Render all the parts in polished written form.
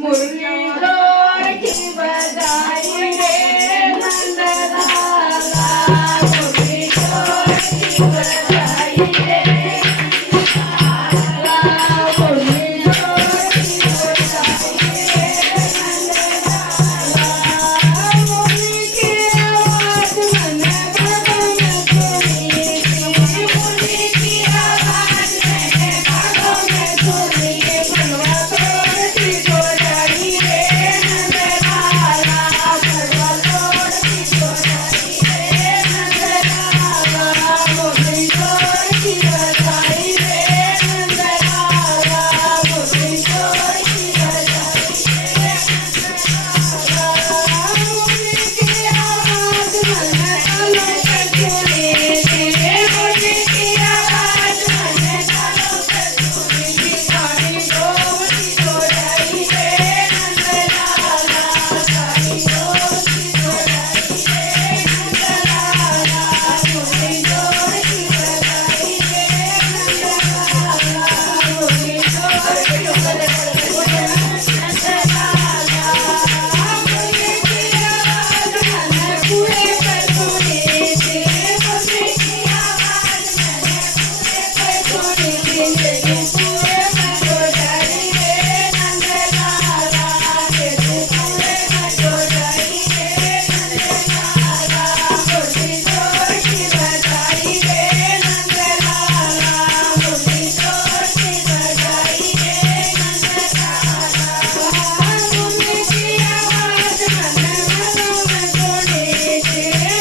मुरलीधर की बजाई रे नंदलाला मुरलीधर की बजाई रे नंदलाला मुरलीधर की बजाई रे नंदलाला मुरली की आवाज मन भगन सुनी मुरली की आवाज मैंने भगन सुनी बनवा तोड़ की गोदाई रे नंदलाला बनवा तोड़ की गोदाई रे नंदलाला मुरली तोड़ की बजाई रे नंदलाला मुरली तोड़ की बजाई रे नंदलाला मुरली की आवाज मन कालो पे सुनी मुरली की आवाज मन कालो पे सुनी काली डोम की गोदाई रे नंदलाला काली डोम की गोदाई रे नंदलाला मुरली तोड़ की बजाई रे नंदलाला मुरली तोड़ की बजाई रे नंदलाला मुरली की आवाज मन पूरे पे सुनी मुरली की आवाज मैंने पूरे पे सुनी तेरी पूरे पे गोदाई रे नंदलाला तेरी पूरे पे गोदाई रे नंदलाला मुरली तोड़ की बजाई रे नंदलाला मुरली तोड़ की बजाई रे नंदलाला मुरली की आवाज मन मनों में सुनी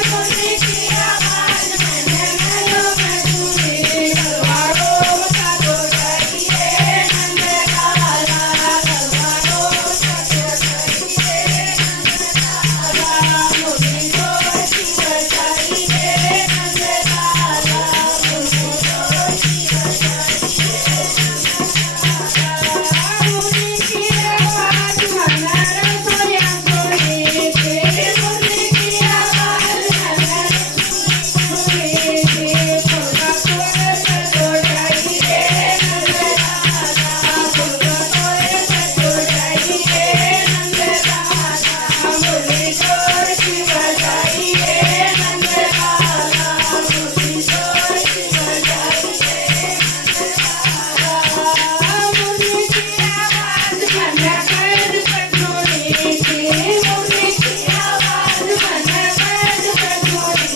मुरली की आवाज मैंने मनों में सुनी तलवारों का गोदाई रे नंदलाला तलवारों का गोदाई रे नंदलाला मुरली तोड़ की बजाई रे नंदलाला मुरली तोड़ की बजाई रे नंदलाला मुरली की आवाज मन रसोया सुनी मुरली की आवाज मन सुनी फुलका तोड़े पे गोदाई रे नंदलाला फुलका तोड़े पे गोदाई रे नंदलाला मुरली तोड़ की बजाई रे नंदलाला मुरली तोड़ की बजाई रे नंदलाला मुरली की आवाज मन कैद पे सुनी मुरली की आवाज मन कैद पे सुनी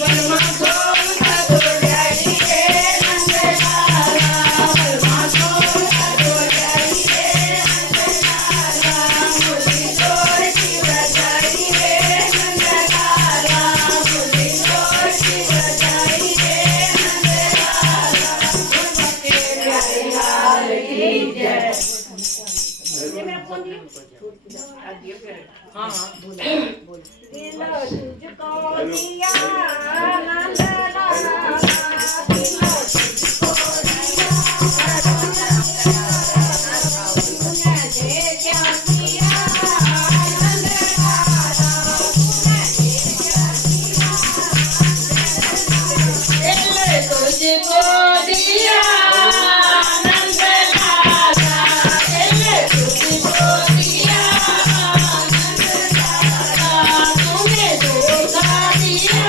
बलमा तोड़ का गोदाई रे नंदलाला बलमा तोड़ का गोदाई रे नंदलाला मुरली तोड़ की बजाई रे नंदलाला मुरली तोड़ की बजाई रे नंदलाला की जय। दिलो तुझको दिया नंदलाला दिलो तुझको दिया तूने दे क्या किया नंदलाला तूने दे क्या किया दिल तुझको दिया नंदलाला दिल तुझको दिया नंदलाला तूने धोखा दिया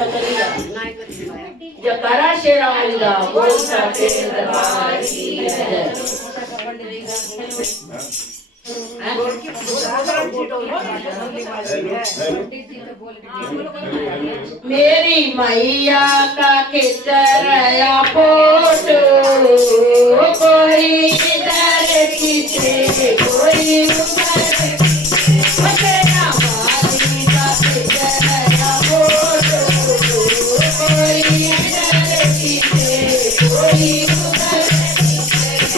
आता करूया जकारा शेरावालीला बोल साठे दरबार की जय. मेरी मैया का खिचरया फोटो कोई इधर खींचे कोई उधर तेरा माली का खिचरया फोटो कोई इधर खींचे कोई उधर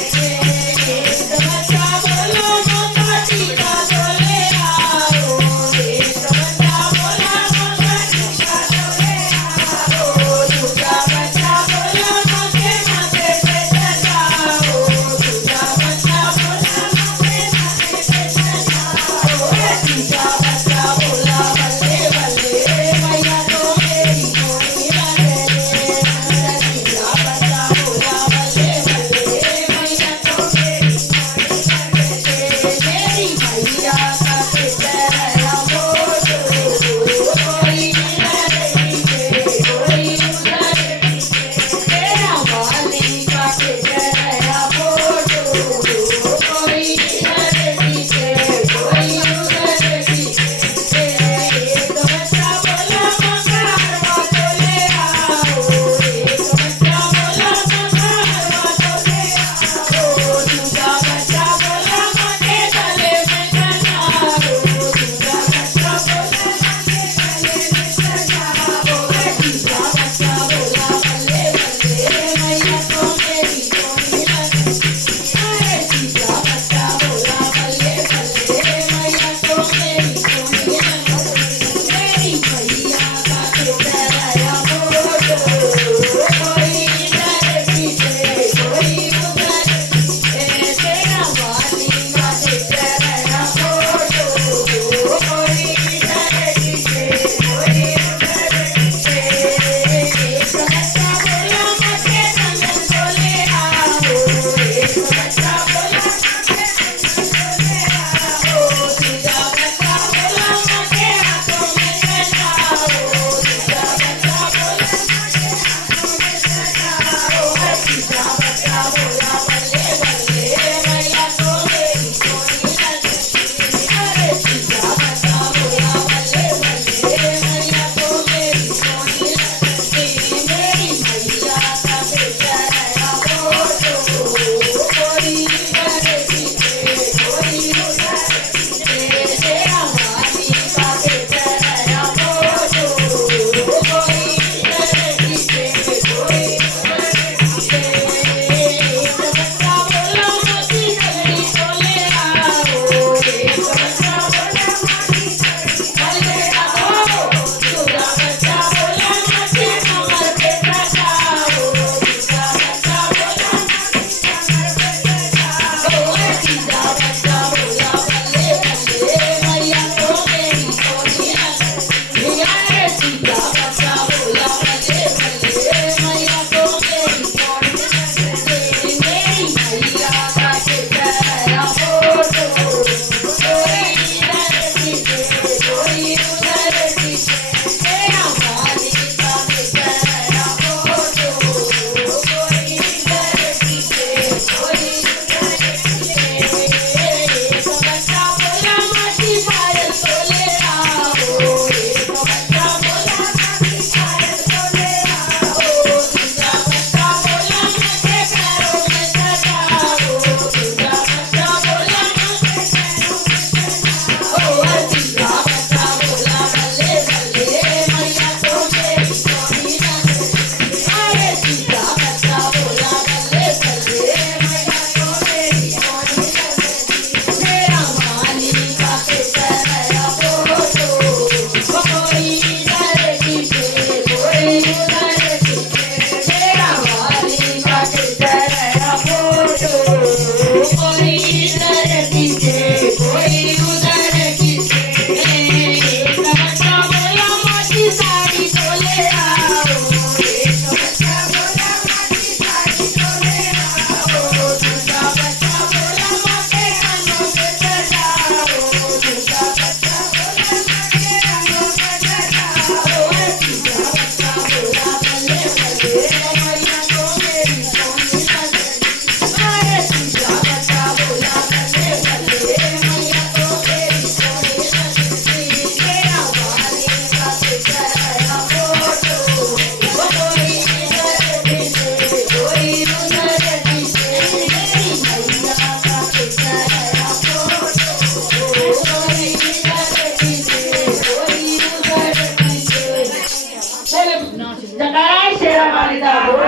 जकारा शेरा वाली दा बोल